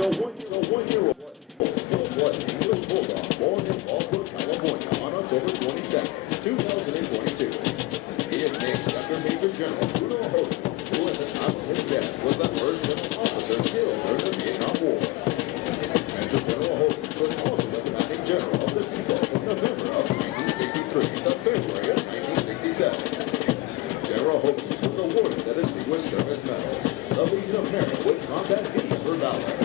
is a one-year-old full-blood English Bulldog born in Bulldog, California on October 22nd, 2022. He is named after Major General Bruno Hogan, who at the time of his death was the first general officer killed during the Vietnam War. Major General Hogan was also the commanding general of the Depot from November of 1963 to February of 1967. General Hogan was awarded the Distinguished Service Medal, the Legion of Merit with Combat B for Valor,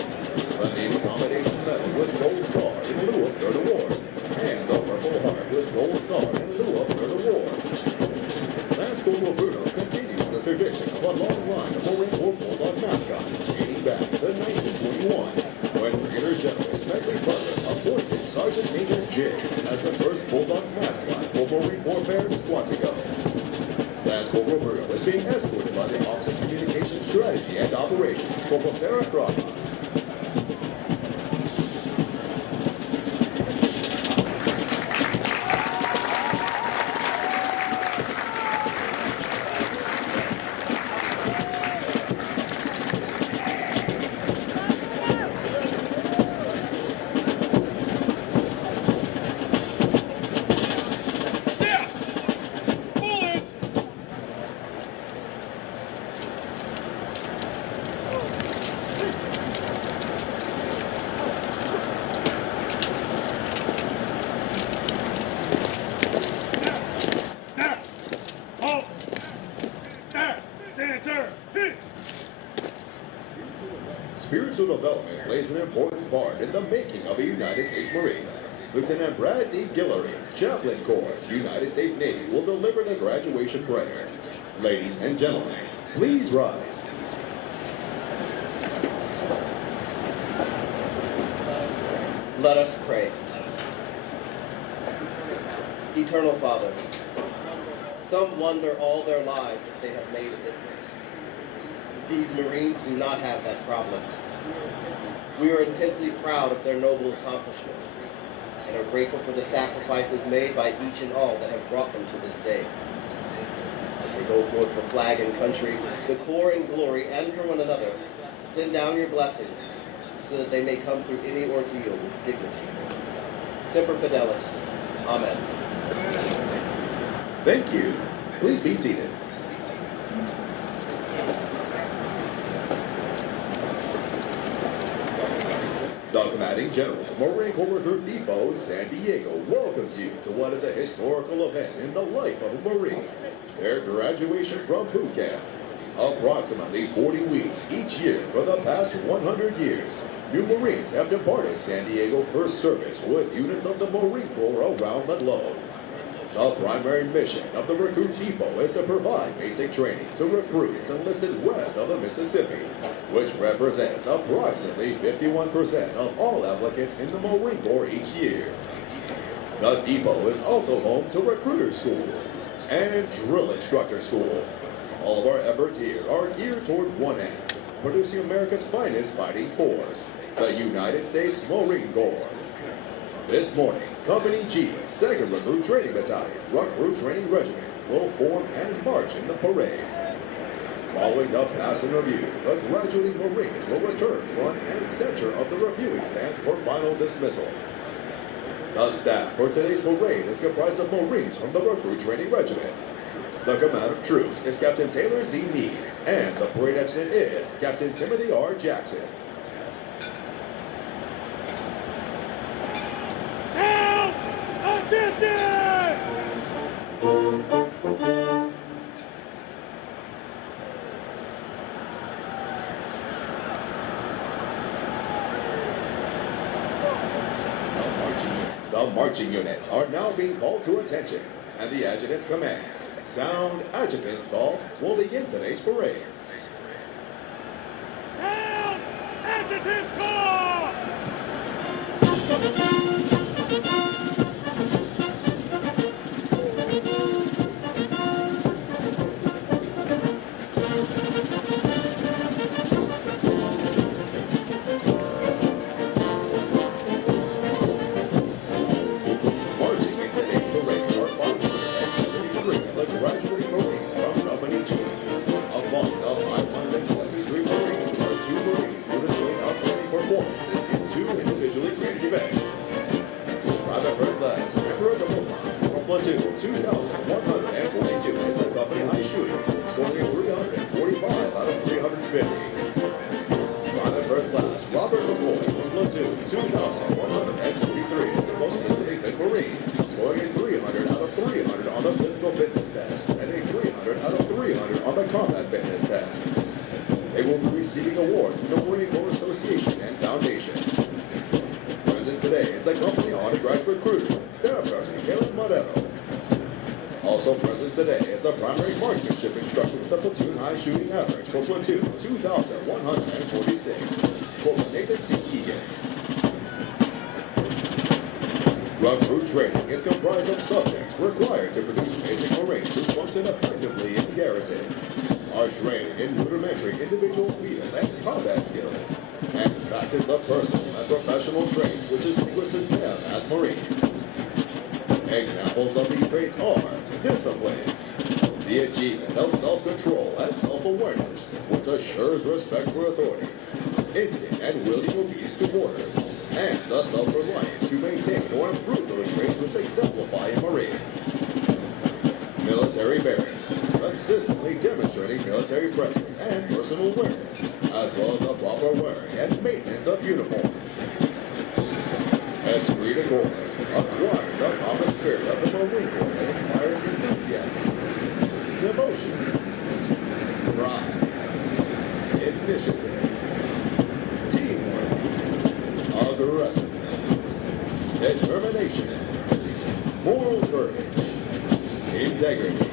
the Naval Commendation Medal with Gold Star in lieu of Third Award, and the Purple Heart with Gold Star in lieu of Third Award. Lance Corporal Bruno continues the tradition of a long line of Marine Corps Bulldog mascots dating back to 1921, when Brigadier General Smedley Butler appointed Sergeant Major Jiggs as the first Bulldog mascot for Marine Corps Parent Squantico. Lance Corporal Bruno is being escorted by the Office of Communication Strategy and Operations, Corporal Sarah Crocker. Spiritual development plays an important part in the making of a United States Marine. Lieutenant Brad D. Guillory, Chaplain Corps, United States Navy, will deliver the graduation prayer. Ladies and gentlemen, please rise. Let us pray. Eternal Father, some wonder all their lives if they have made a difference. These Marines do not have that problem. We are intensely proud of their noble accomplishment and are grateful for the sacrifices made by each and all that have brought them to this day. As they go forth for flag and country, the Corps in glory, and for one another, send down your blessings so that they may come through any ordeal with dignity. Semper Fidelis. Amen. Thank you. Please be seated. The Commanding General, Marine Corps Recruit Depot, San Diego, welcomes you to what is a historical event in the life of a Marine, their graduation from boot camp. Approximately 40 weeks each year for the past 100 years, new Marines have departed San Diego for service with units of the Marine Corps around the globe. The primary mission of the Recruit Depot is to provide basic training to recruits enlisted west of the Mississippi, which represents approximately 51% of all applicants in the Marine Corps each year. The depot is also home to Recruiter School and Drill Instructor School. All of our efforts here are geared toward one end, producing America's finest fighting force, the United States Marine Corps. This morning, Company G, 2nd Recruit Training Battalion, Recruit Training Regiment, will form and march in the parade. Following the pass and review, the graduating Marines will return front and center of the reviewing stand for final dismissal. The staff for today's parade is comprised of Marines from the Recruit Training Regiment. The command of troops is Captain Taylor Z. Meade, and the parade adjutant is Captain Timothy R. Jackson. The marching units are now being called to attention, and the adjutant's command, sound adjutant's call, will begin today's parade. Sound adjutant's call! Graduating Marines from Company G. Among the 573 Marines are 2 Marines who displayed outstanding performance performances in 2 individually graded events. Private First Class, member of the from platoon 2,142 is the company high shooter, scoring a 345 out of 350. Private First Class, Robert McCoy from platoon 2,153 is the most physically fit Marine, scoring a 300 out of 300 on the physical fitness test and a 300 out of 300 on the combat fitness test. They will be receiving awards from the Marine Corps Association and Foundation. Present today is the company autographed recruiter, Staff Sergeant Caleb Modero. Also present today is the primary marksmanship instructor with the platoon high shooting average for platoon 2,146, Corporal Nathan C. Egan. Recruit training is comprised of subjects required to produce basic Marines who function effectively in garrison. Are trained in rudimentary individual field and combat skills, and practice the personal and professional traits which distinguishes them as Marines. Examples of these traits are discipline, the achievement of self-control and self-awareness, which assures respect for authority, instant and willing obedience to orders, and the self-reliance to maintain or improve those traits which exemplify a Marine. Military bearing, consistently demonstrating military presence and personal awareness, as well as the proper wearing and maintenance of uniforms. Esprit de corps, acquiring the common spirit of the Marine Corps that inspires enthusiasm, devotion, pride, initiative, teamwork, aggressiveness, determination, moral courage, integrity,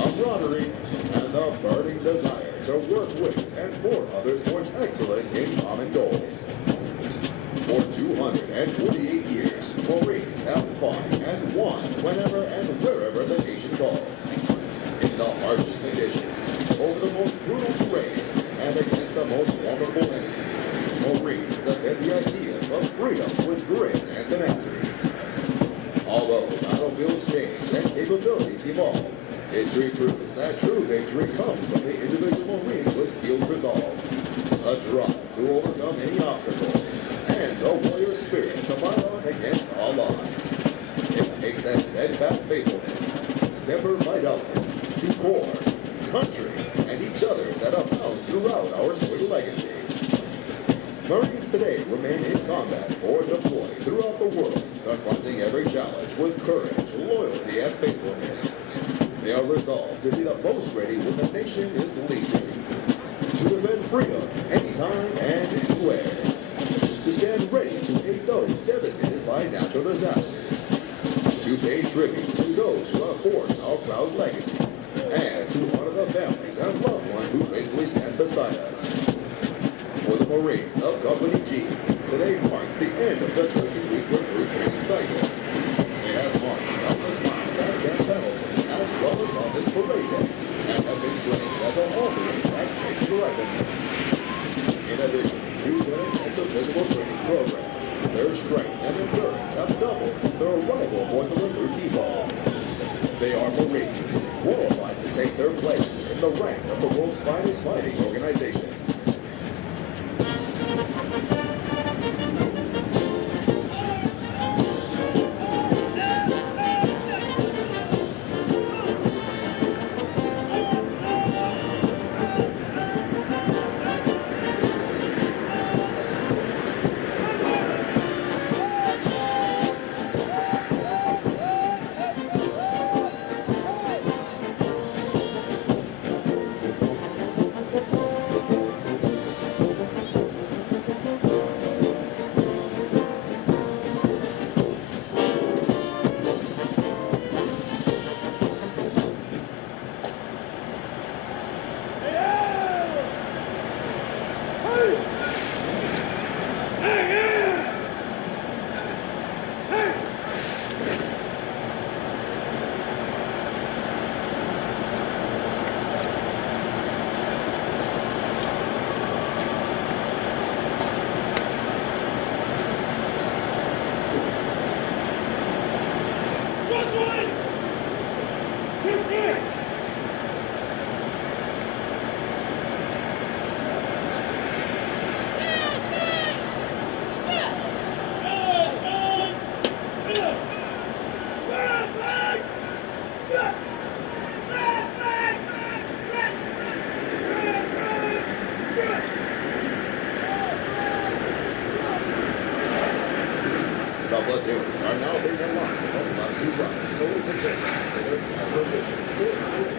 camaraderie, and the burning desire to work with and for others towards excellence in common goals. For 248 years, Marines have fought and won whenever and wherever the nation calls. In the harshest conditions, over the most brutal terrain, and against the most formidable enemies, Marines defend the ideas of freedom with grit and tenacity. Although battlefields change and capabilities evolve, history proves that true victory comes from the individual Marine with steeled resolve, a drive to overcome any obstacle, and a warrior spirit to fight on against all odds. It takes that steadfast faithfulness, semper fidelis, to corps, country, and each other that abounds throughout our storied legacy. Marines today remain in combat or deployed throughout the world, confronting every challenge with courage, loyalty, and faithfulness. They are resolved to be the most ready when the nation is least ready, to defend freedom anytime and anywhere, to stand ready to aid those devastated by natural disasters, to pay tribute to those who have forged our proud legacy, and to honor the families and loved ones who faithfully stand beside us. For the Marines of Company G, today marks the end of the 13-week recruit training cycle. They have marched countless miles at Camp Pendleton as well as on this parade day, and have been trained as an alternate as basic riflemen. In addition, due to an intensive physical training program, their strength and endurance have doubled since their arrival aboard the recruit depot. They are Marines, qualified to take their places in the ranks of the world's finest fighting organization. platoons are now being aligned from left to right in order to get back to their exact positions for the parade.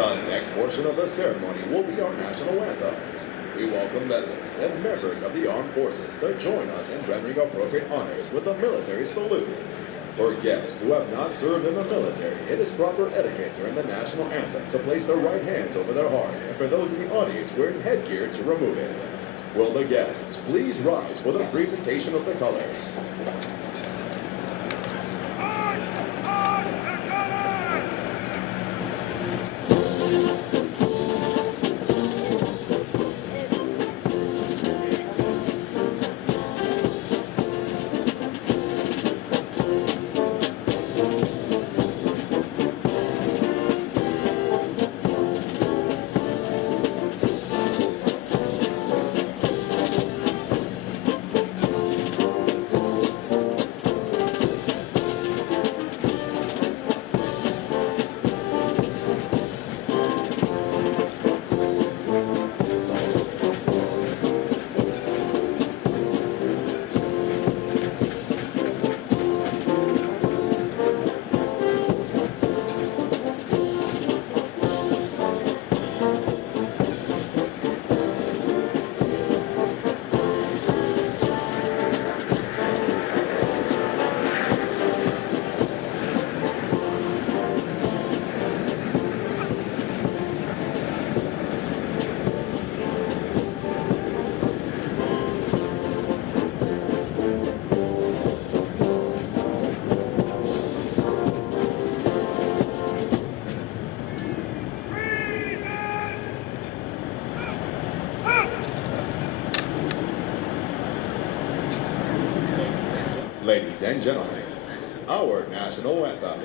The next portion of the ceremony will be our national anthem. We welcome veterans and members of the armed forces to join us in rendering appropriate honors with a military salute. For guests who have not served in the military, it is proper etiquette during the national anthem to place their right hands over their hearts, and for those in the audience wearing headgear to remove it. Will the guests please rise for the presentation of the colors? Ladies and gentlemen, our national anthem.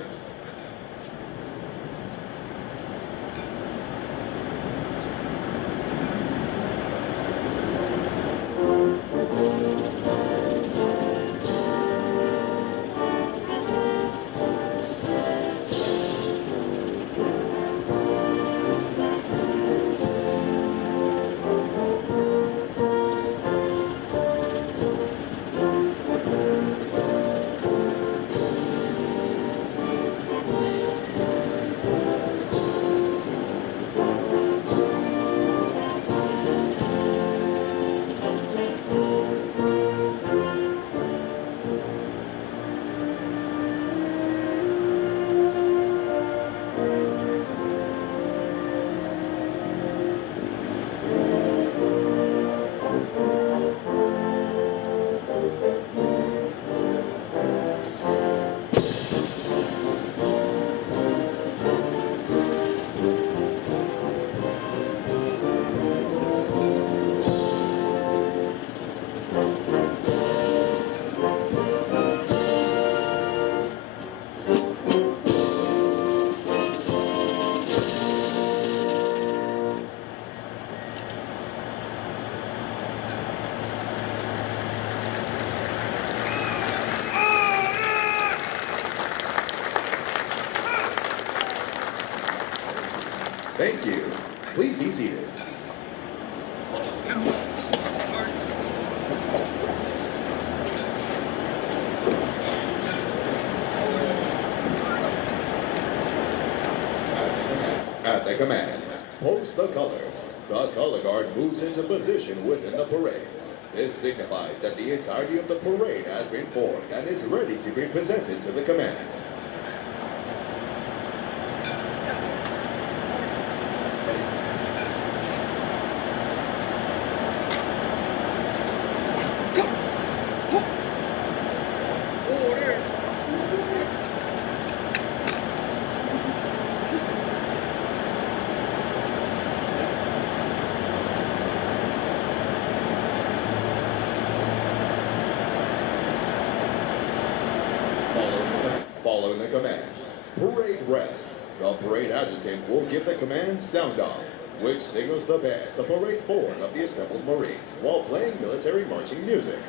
Thank you. Please be seated. At the command Post the colors. The color guard moves into position within the parade. This signifies that the entirety of the parade has been formed and is ready to be presented to the command. Following the command, parade rest. The parade adjutant will give the command sound off, which signals the band to parade forward of the assembled Marines while playing military marching music.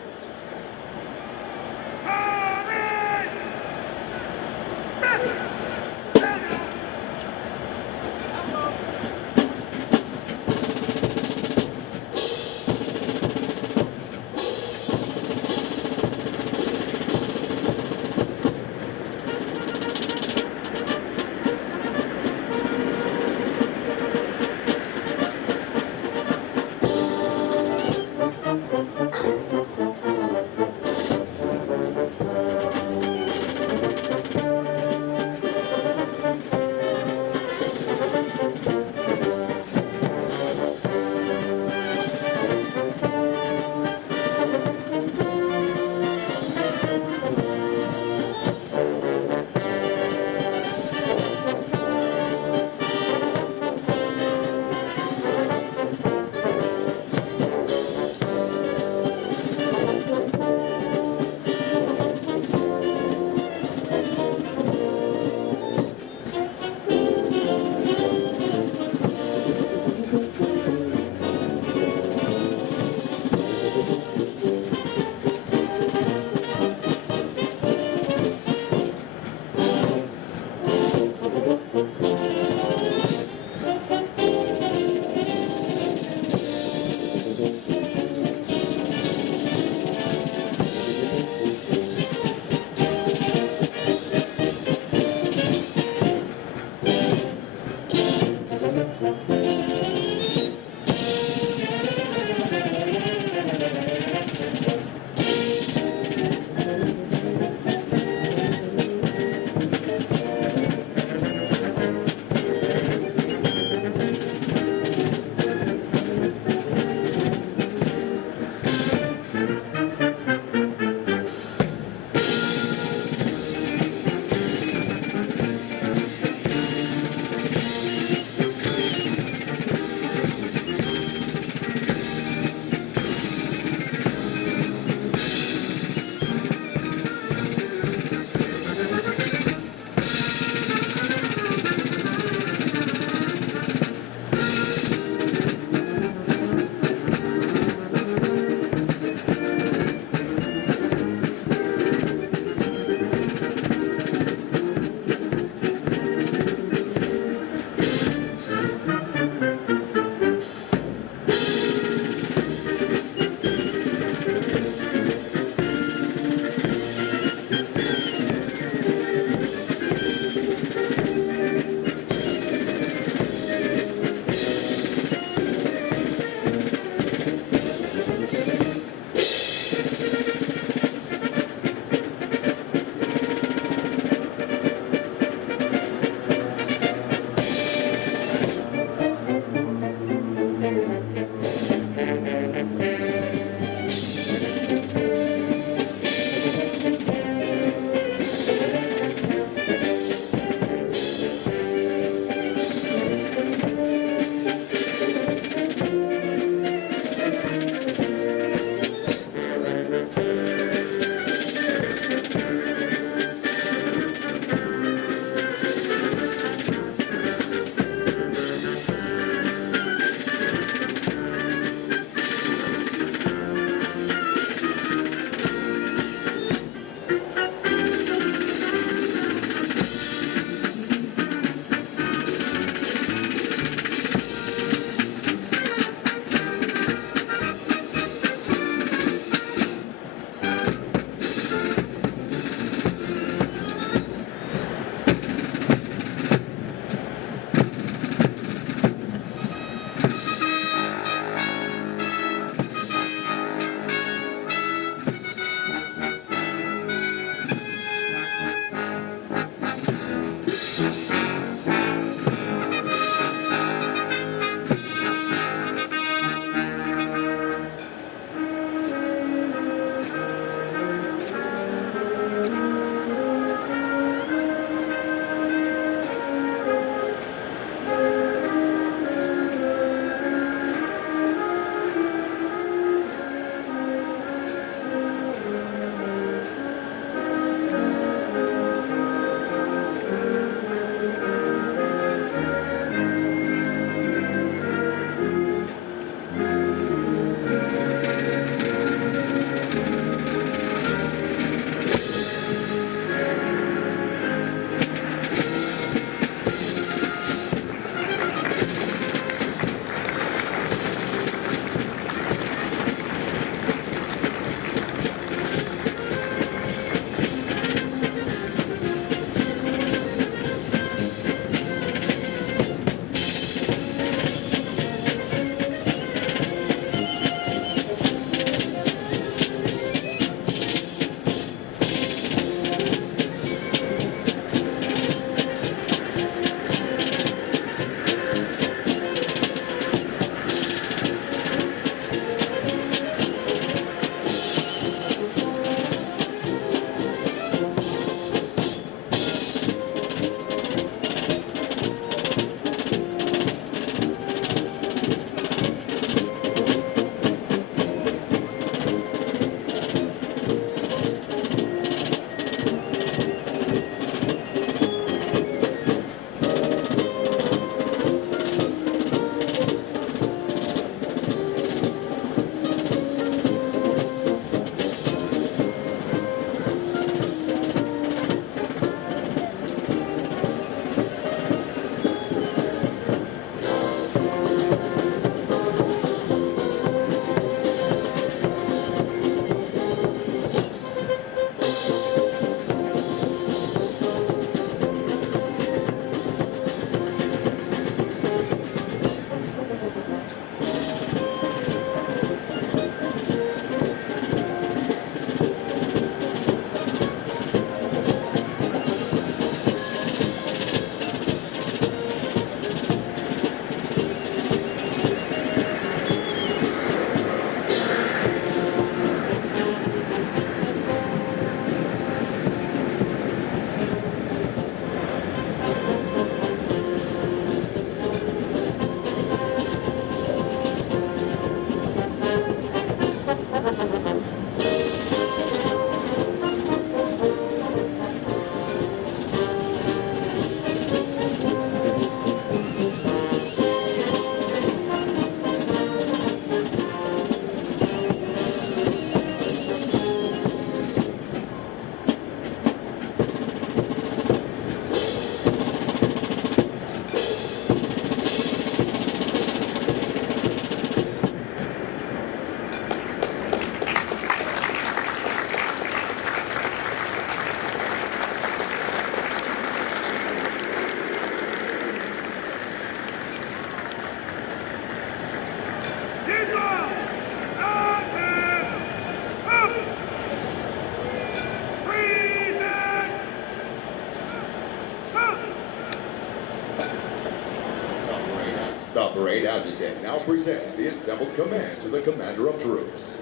The parade adjutant now presents the assembled command to the commander of troops.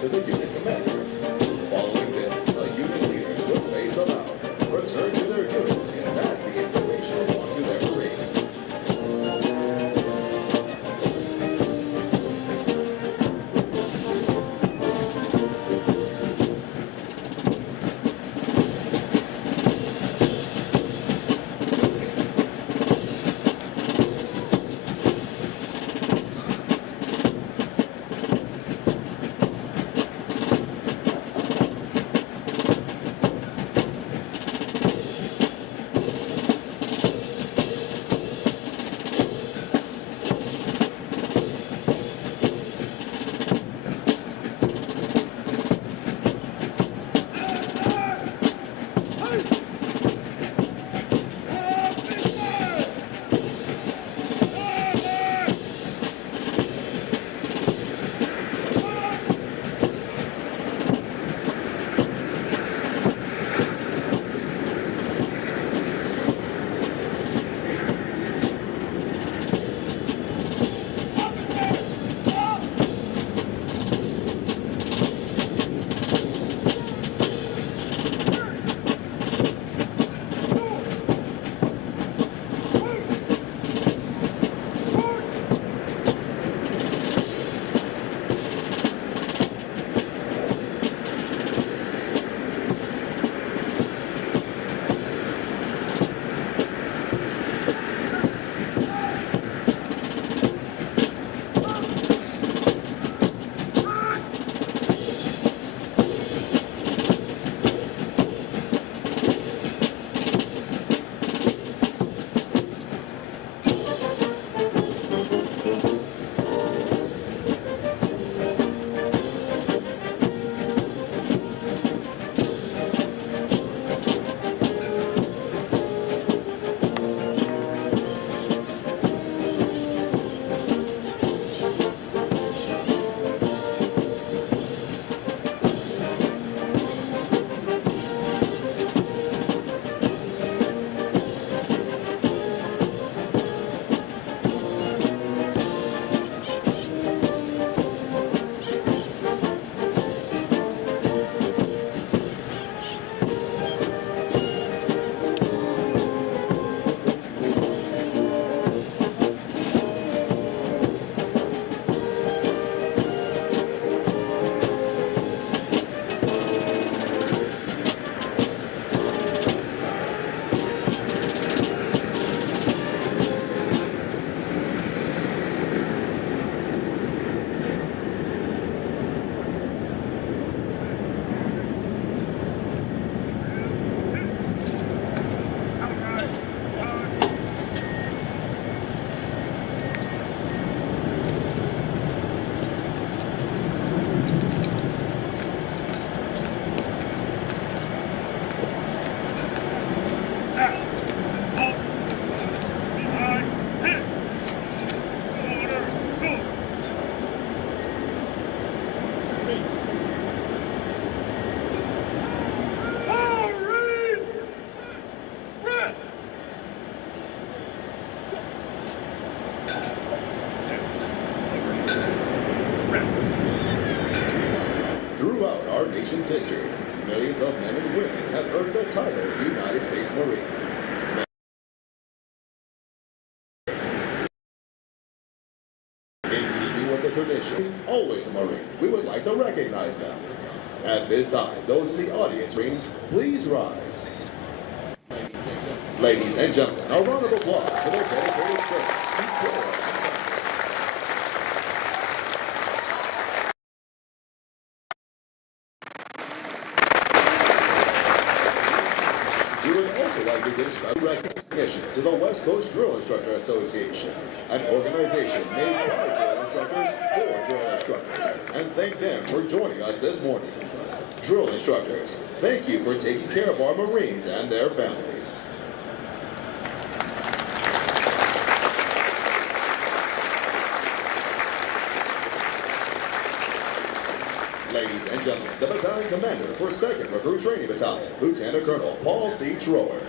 To the unit commanders. Following this, the unit leaders will face aloud, return to their units, and pass the information along to their Marines. nation's history, millions of men and women have earned the title United States Marine. In keeping with the tradition, always a Marine, we would like to recognize them. At this time, those in the audience, Marines, please rise. Ladies and gentlemen, a round of applause for their dedicated service to Florida. We would also like to give special recognition to the West Coast Drill Instructor Association, an organization made by drill instructors for drill instructors, and thank them for joining us this morning. Drill instructors, thank you for taking care of our Marines and their families. Ladies and gentlemen, the battalion commander for 2nd Recruit Training Battalion, Lieutenant Colonel Paul C. Trower.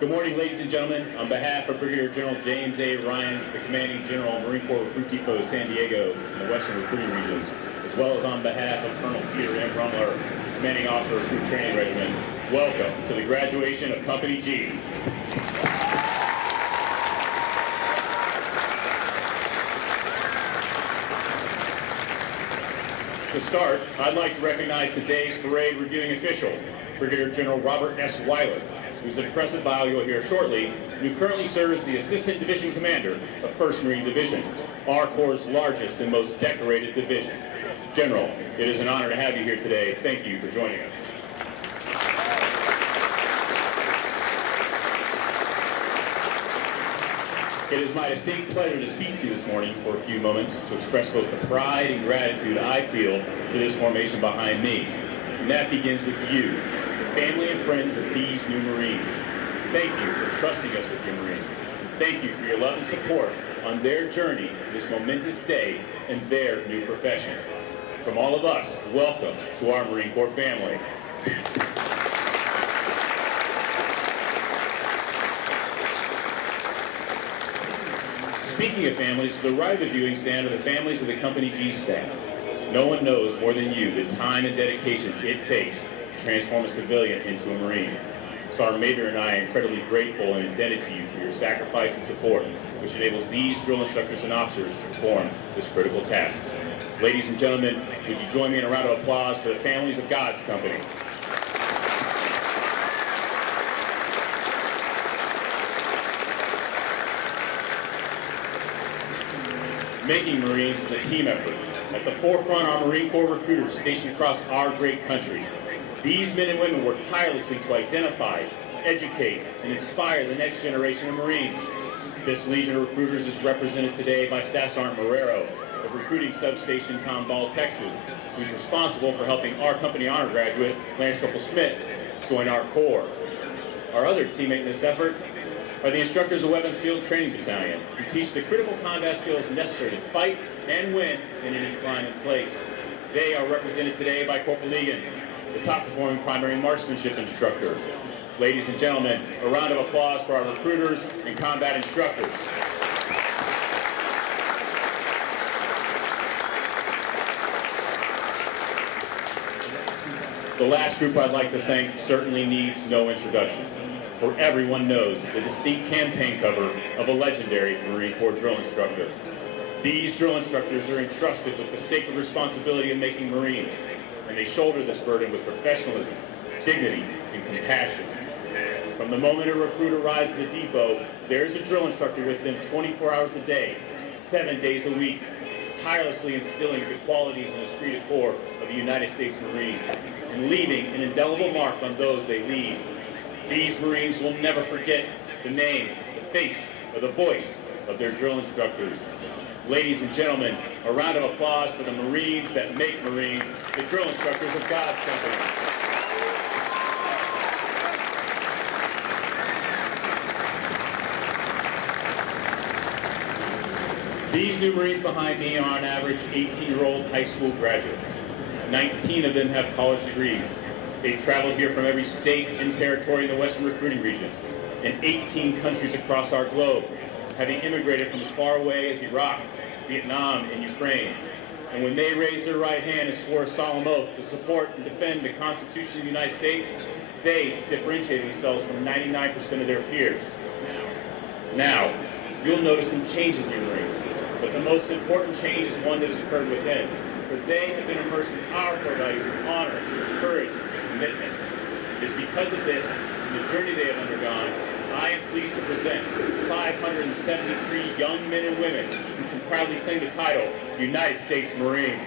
Good morning, ladies and gentlemen. On behalf of Brigadier General James A. Ryans, the Commanding General, Marine Corps Recruit Depot, San Diego, in the Western Recruiting Regions, as well as on behalf of Colonel Peter M. Rumler, Commanding Officer, Recruit Training Regiment, welcome to the graduation of Company G. To start, I'd like to recognize today's parade reviewing official, Brigadier General Robert S. Weiler, whose impressive bio you'll hear shortly, who currently serves the Assistant Division Commander of 1st Marine Division, our Corps' largest and most decorated division. General, it is an honor to have you here today. Thank you for joining us. It is my distinct pleasure to speak to you this morning for a few moments to express both the pride and gratitude I feel for this formation behind me. And that begins with you, the family and friends of these new Marines. Thank you for trusting us with your Marines. And thank you for your love and support on their journey to this momentous day in their new profession. From all of us, welcome to our Marine Corps family. Speaking of families, to the right of the viewing stand are the families of the Company G staff. No one knows more than you the time and dedication it takes to transform a civilian into a Marine. Sergeant Major and I are incredibly grateful and indebted to you for your sacrifice and support, which enables these drill instructors and officers to perform this critical task. Ladies and gentlemen, would you join me in a round of applause for the families of God's Company? Making Marines is a team effort. At the forefront are Marine Corps recruiters stationed across our great country. These men and women work tirelessly to identify, educate, and inspire the next generation of Marines. This Legion of Recruiters is represented today by Staff Sergeant Marrero of Recruiting Substation Tomball, Texas, who's responsible for helping our company honor graduate, Lance Corporal Schmidt, join our Corps. Our other teammate in this effort are the instructors of Weapons Field Training Battalion, who teach the critical combat skills necessary to fight and win in any climate and place. They are represented today by Corporal Egan, the top-performing primary marksmanship instructor. Ladies and gentlemen, a round of applause for our recruiters and combat instructors. The last group I'd like to thank certainly needs no introduction, for everyone knows the distinct campaign cover of a legendary Marine Corps drill instructor. These drill instructors are entrusted with the sacred responsibility of making Marines, and they shoulder this burden with professionalism, dignity, and compassion. From the moment a recruit arrives at the depot, there's a drill instructor with them 24 hours a day, 7 days a week, tirelessly instilling the qualities and esprit de corps of the United States Marine, and leaving an indelible mark on those they lead. These Marines will never forget the name, the face, or the voice of their drill instructors. Ladies and gentlemen, a round of applause for the Marines that make Marines, the drill instructors of God's Company. These new Marines behind me are on average 18-year-old high school graduates. 19 of them have college degrees. They've traveled here from every state and territory in the Western Recruiting Region and 18 countries across our globe, having immigrated from as far away as Iraq, Vietnam, and Ukraine. And when they raised their right hand and swore a solemn oath to support and defend the Constitution of the United States, they differentiated themselves from 99% of their peers. Now, you'll notice some changes in your Marines, but the most important change is one that has occurred within, for they have been immersed in our core values of honor, courage, and commitment. It is because of this, and the journey they have undergone, I am pleased to present 573 young men and women who can proudly claim the title United States Marine.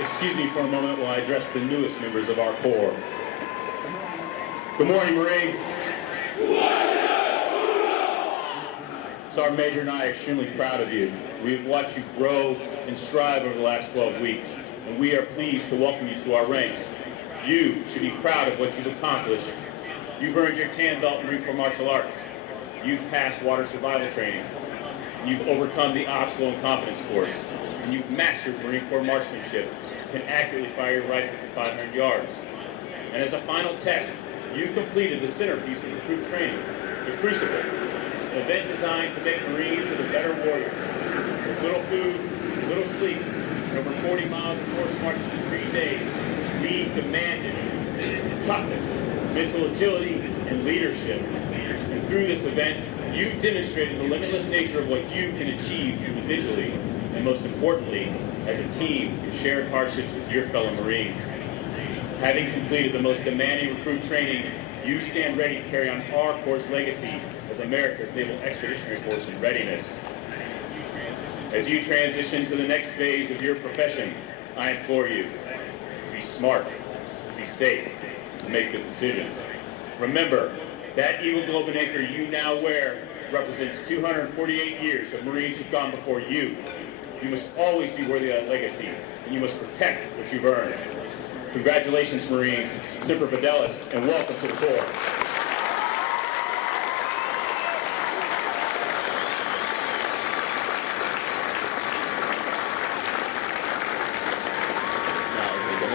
Excuse me for a moment while I address the newest members of our Corps. Good morning, Marines. Sergeant Major and I are extremely proud of you. We have watched you grow and strive over the last 12 weeks, and we are pleased to welcome you to our ranks. You should be proud of what you've accomplished. You've earned your tan belt in Marine Corps martial arts. You've passed water survival training. You've overcome the obstacle and confidence course. And you've mastered Marine Corps marksmanship. You can accurately fire your rifle for 500 yards. And as a final test, you completed the centerpiece of recruit training, the Crucible, an event designed to make Marines into better warriors. With little food, little sleep, and over 40 miles of force marches in 3 days, we demanded toughness, mental agility, and leadership. And through this event, you demonstrated the limitless nature of what you can achieve individually, and most importantly, as a team through shared hardships with your fellow Marines. Having completed the most demanding recruit training, you stand ready to carry on our Corps' legacy as America's Naval Expeditionary Force in readiness. As you transition to the next phase of your profession, I implore you, be smart, be safe, and make good decisions. Remember, that Eagle Globe and Anchor you now wear represents 248 years of Marines who've gone before you. You must always be worthy of that legacy, and you must protect what you've earned. Congratulations, Marines. Semper Fidelis, and welcome to the Corps.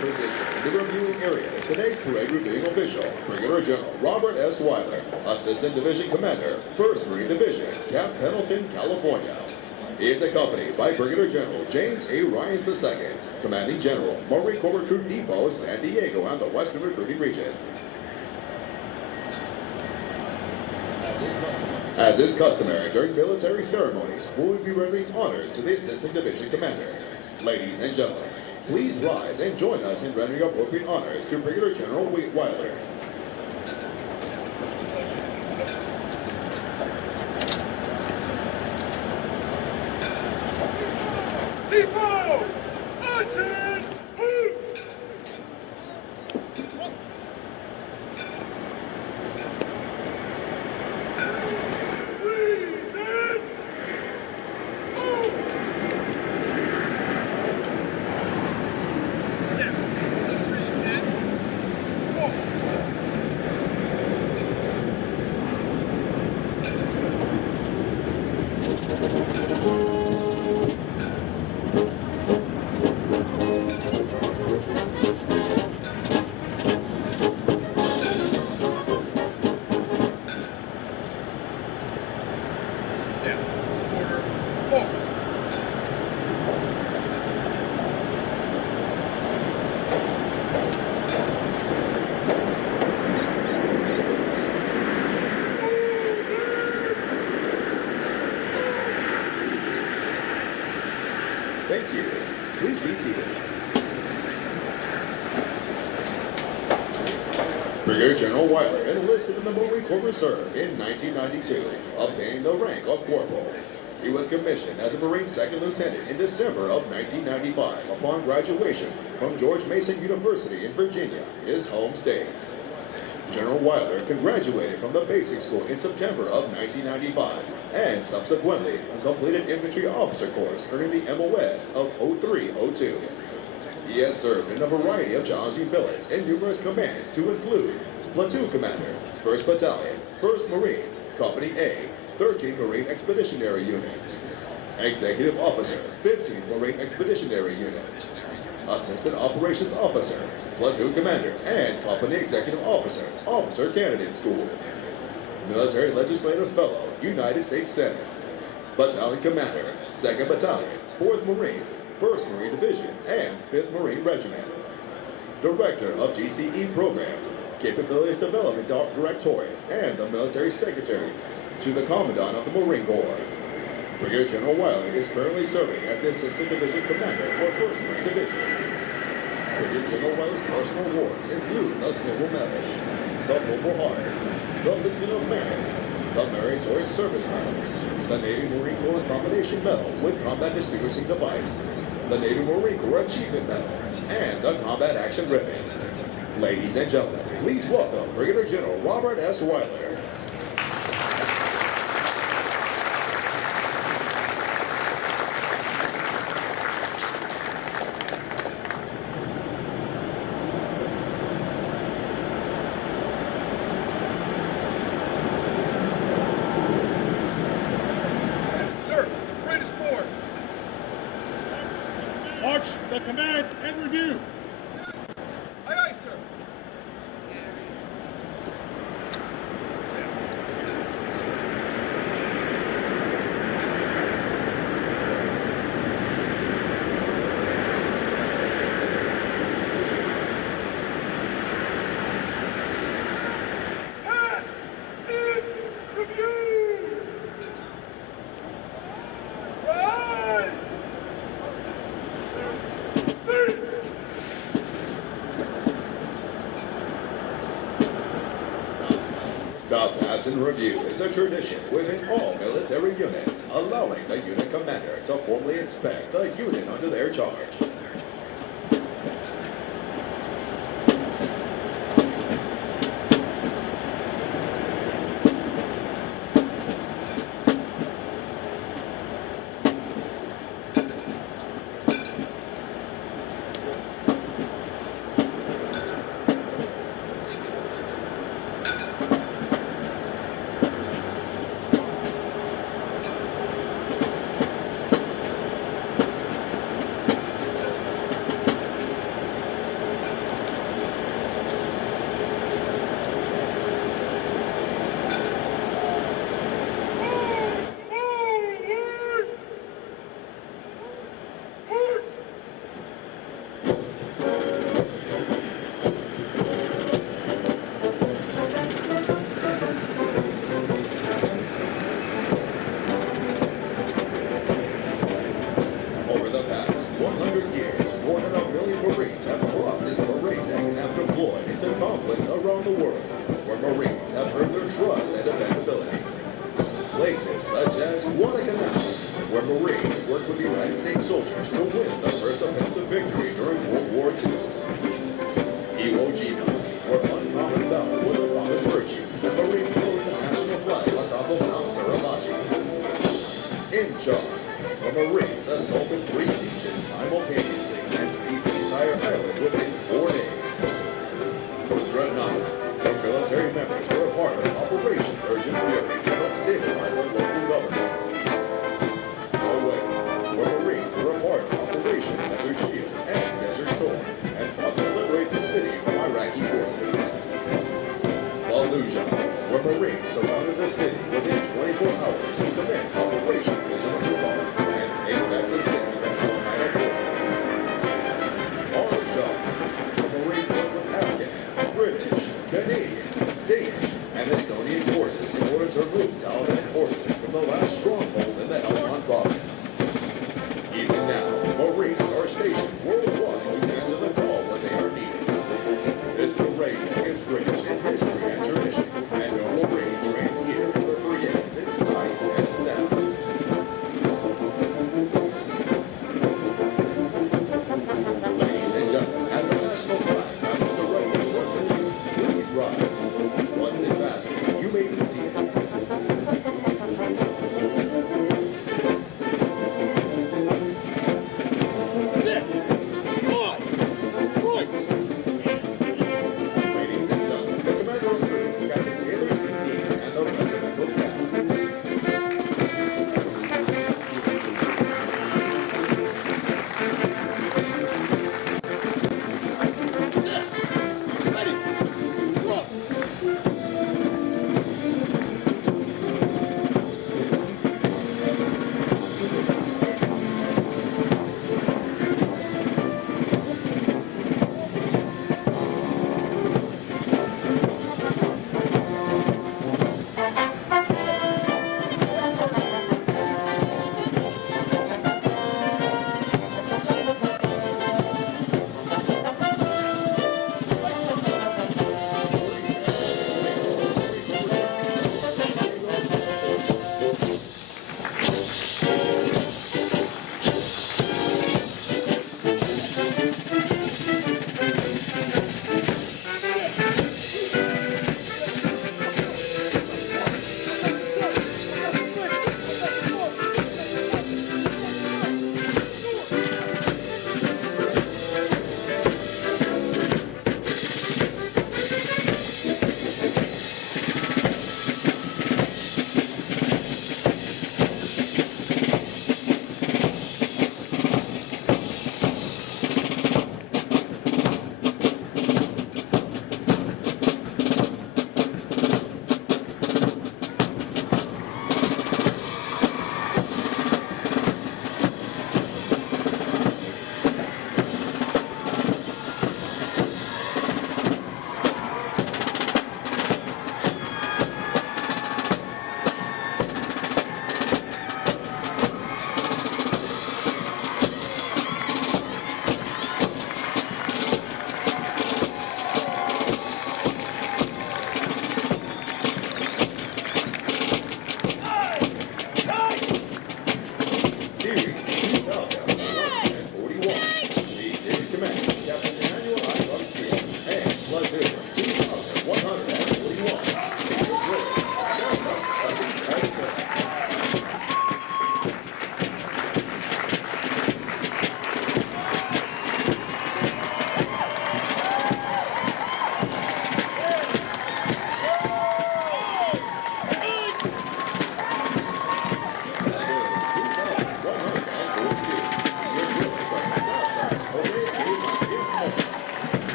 Position in the reviewing area, today's parade reviewing official, Brigadier General Robert S. Weiler, Assistant Division Commander, 1st Marine Division, Camp Pendleton, California. He is accompanied by Brigadier General James A. Ryans II, Commanding General, Marine Corps Recruit Depot, San Diego, and the Western Recruiting Region. As is customary during military ceremonies, we will be rendering honors to the Assistant Division Commander. Ladies and gentlemen, please rise and join us in rendering appropriate honors to Brigadier General Weiler. Depot! Attention! Move! Please, and move! Step. Please, and walk. Thank you. Please be seated. Brigadier General Weiler enlisted in the Marine Corps Reserve in 1992, obtaining the rank of corporal. He was commissioned as a Marine Second Lieutenant in December of 1995 upon graduation from George Mason University in Virginia, his home state. General Weiler graduated from the basic school in September of 1995 and subsequently completed infantry officer course earning the MOS of 0302. He has served in a variety of challenging billets and numerous commands to include platoon commander, 1st Battalion, 1st Marines, Company A, 13th Marine Expeditionary Unit. Executive Officer, 15th Marine Expeditionary Unit. Assistant Operations Officer, Platoon Commander, and Company Executive Officer, Officer Candidate School. Military Legislative Fellow, United States Senate. Battalion Commander, 2nd Battalion, 4th Marines, 1st Marine Division, and 5th Marine Regiment. Director of GCE Programs, Capabilities Development Directorate, and the Military Secretary to the Commandant of the Marine Corps. Brigadier General Wiley is currently serving as the Assistant Division Commander for 1st Marine Division. Brigadier General Wiley's personal awards include the Silver Medal, the Purple Heart, the Legion of Merit, the Meritorious Service Medals, the Navy Marine Corps Combination Medal with Combat Distinguishing Device, the Navy Marine Corps Achievement Medal, and the Combat Action Ribbon. Ladies and gentlemen, please welcome Brigadier General Robert S. Weiler. Sir, greatest forward. March the commands and review. Aye, aye, sir. Hand in review. Right. Three. The Pass and Review is a tradition within all military units, allowing the unit commander to formally inspect the unit under their charge. Over the past 100 years, more than 1 million Marines have crossed this Marine deck and have deployed into conflicts around the world, where Marines have earned their trust and dependability. Places such as Guadalcanal, where Marines worked with United States soldiers to win the first offensive victory during World War II. Iwo Jima, where uncommon valor was a common virtue, and Marines posed the national flag on top of Mount Saramachi. In Chad, the Marines assaulted 3 beaches simultaneously and seized the entire island within 4 days. Grenada, where military members were a part of Operation Urgent Fury to help stabilize a local government. Norway, where Marines were a part of Operation Desert Shield and Desert Storm and fought to liberate the city from Iraqi forces. Fallujah, where Marines surrounded the city within 24 hours to commence Operation Vigilant Resolve and take back the city from Al-Qaeda forces. Marshall, the Marines worked with Afghan, British, Canadian, Danish, and Estonian forces in order to remove Taliban forces from the last stronghold in the Helmand province. Even now, Marines are stationed worldwide to answer the call when they are needed. This parade is rich in history and tradition, and no Marine trained here ever forgets its sights and sounds. Ladies and gentlemen, as the national flag passes directly in front of you, please rise. Once it passes, you may be seated.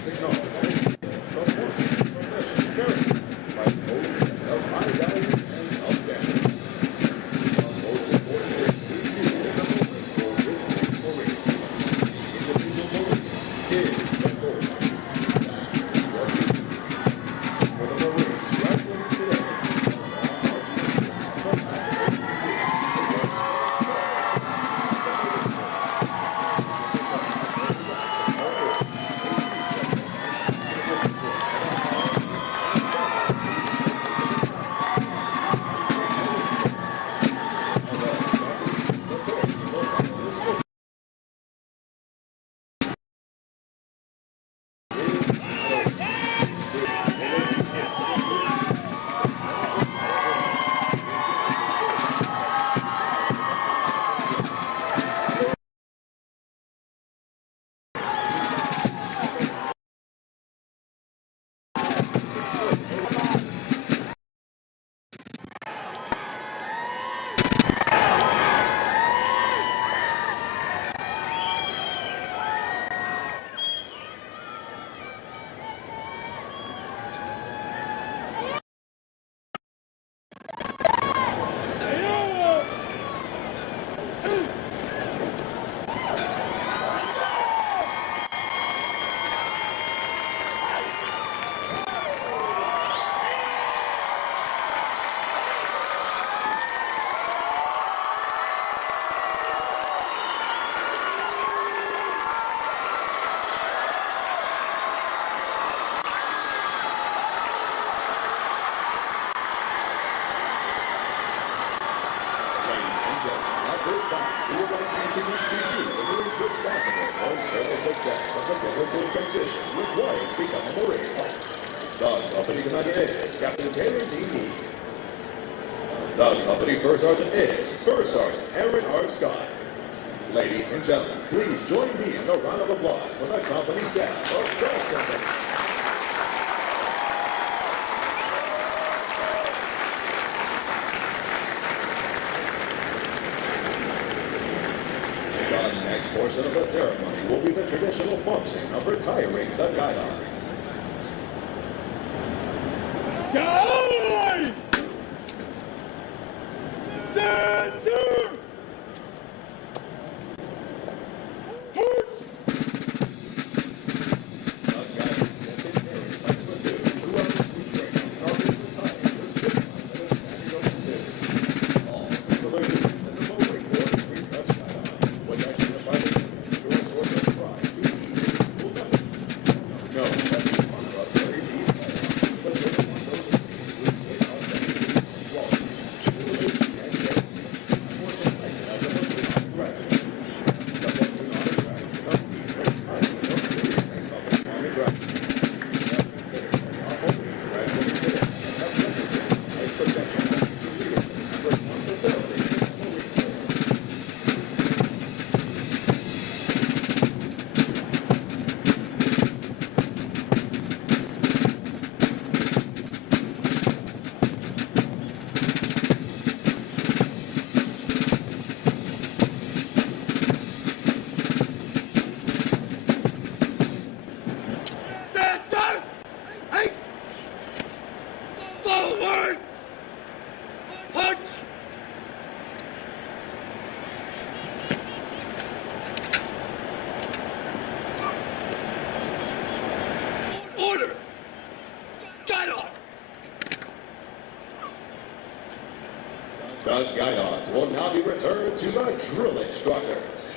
Marines acknowledge and accept the fortune, profession, character, by oaths of high value and outstanding. Most importantly, we do remember for visiting Marines. Individual Marine is the goal. That's what we do. For the Marines graduating today, at this time, we would like to introduce to you the Marines responsible for ensuring the success of the biblical transition required to become a Marine. The company commander is Captain Taylor C. Meade. The company first sergeant is First Sergeant Aaron R. Scott. Ladies and gentlemen, please join me in a round of applause for the company staff of the company. The next portion of the ceremony will be the traditional function of retiring the guidons. Guide! Center! Push! The guidons have been carried by the platoon throughout the training and are being retired to signify that a standing of platoon. All singular units in the Marine Corps increase such guidons, which identify the unit your source of pride to easy will never. Know that the honor of carrying these guidons is the good one those who play out that quality, innovation, and care. For selected as a platoon honor graduates. The platoon honor graduates are great kindness of city and public honor graduates. They are considered as upholding graduating today and have represented a potential to leadership and responsibility in the Marine Corps. Center! Hey! Forward! Punch! Order! Get on! The guidons will now be returned to the drill instructors.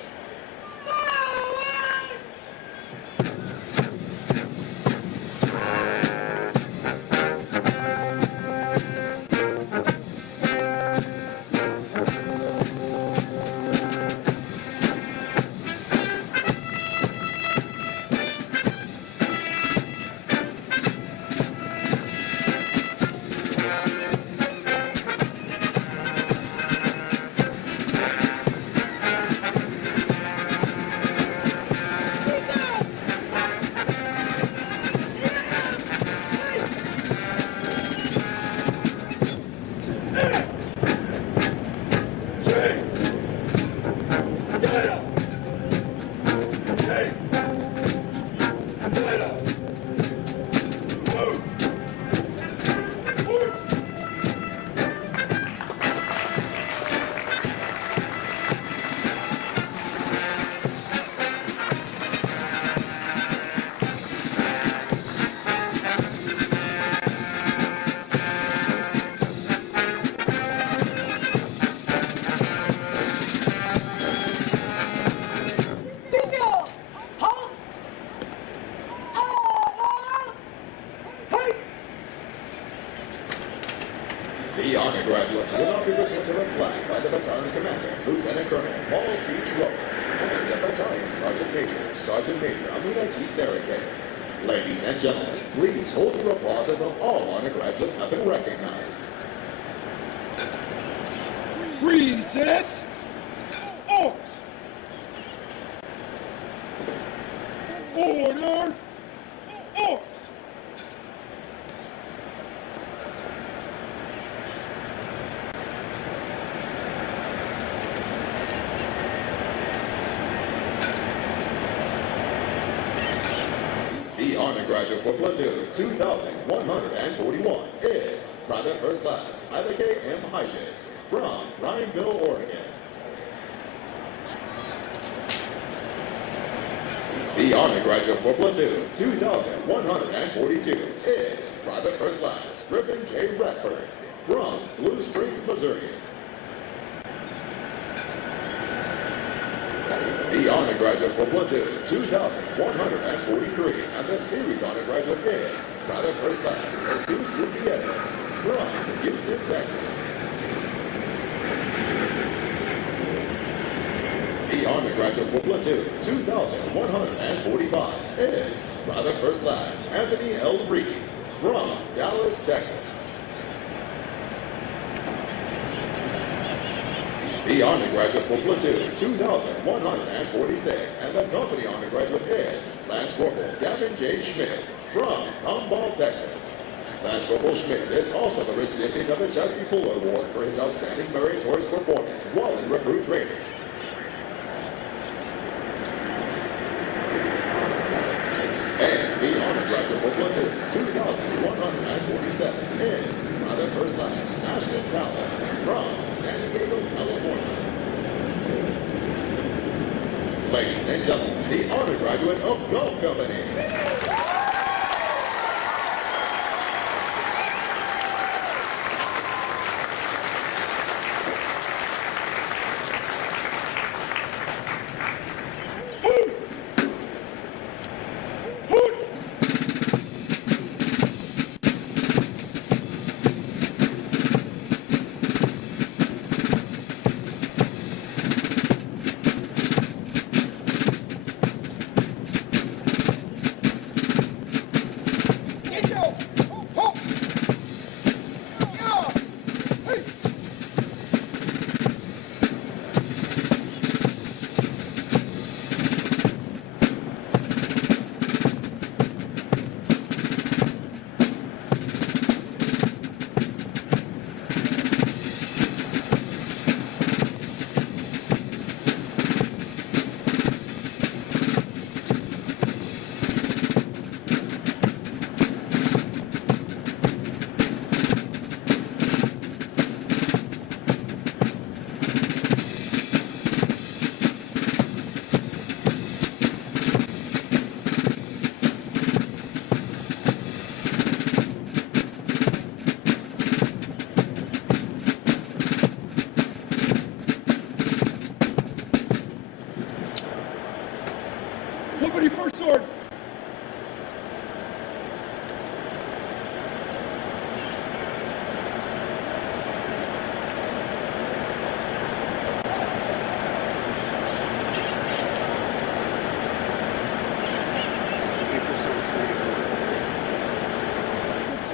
The honor graduates will now be presented a flag by the battalion commander, Lieutenant Colonel Paul C. Schroeder, and the battalion Sergeant Major Amina T. Sarake. Ladies and gentlemen, please hold your applause until all honor graduates have been recognized. Reset. Oars. Order. Oars. The honor graduate for platoon 2,141 is Private First Class Abigail M. Hedges from Prineville, Oregon. The honor graduate for platoon 2,142 is Private First Class Griffin J. Radford from Blue Springs, Missouri. The honor graduate for platoon 2,143 and the series honor graduate is Private First Class Jesus Gutierrez from Houston, Texas. The honor graduate for platoon 2,145 is Private First Class Anthony L. Reedy from Dallas, Texas. The honor graduate for platoon 2,146 and the company honor graduate is Lance Corporal Gavin J. Schmidt from Tomball, Texas. Lance Corporal Schmidt is also the recipient of the Chesty Puller Award for his outstanding meritorious performance while in recruit training. And the honor graduate for platoon 2,147 is Private First Class Ashton Powell from San Diego, California. Ladies and gentlemen, the honor graduates of Golf Company. Company first sword.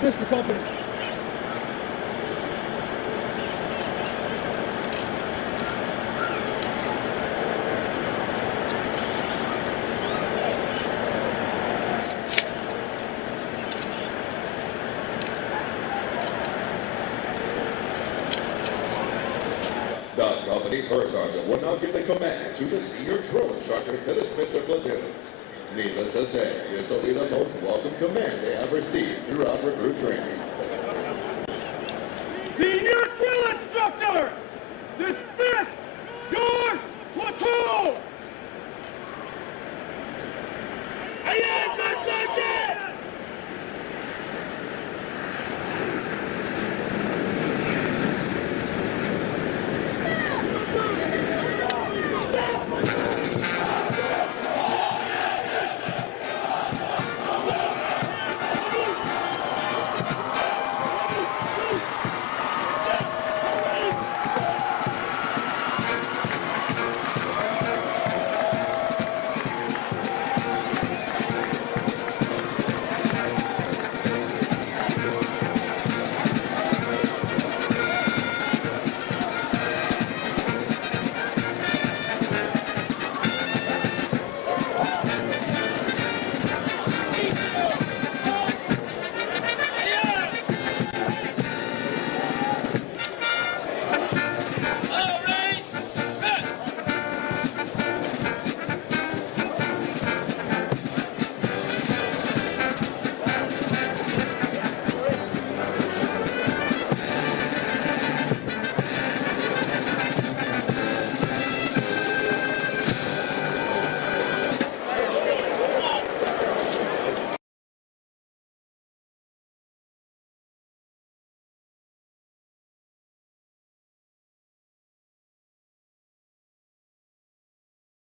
Dismiss the company. The company first sergeant will now give the command to the senior drill instructors to dismiss their platoons. Needless to say, this will be the most welcome command they have received throughout recruit training. Senior drill instructor, dismiss!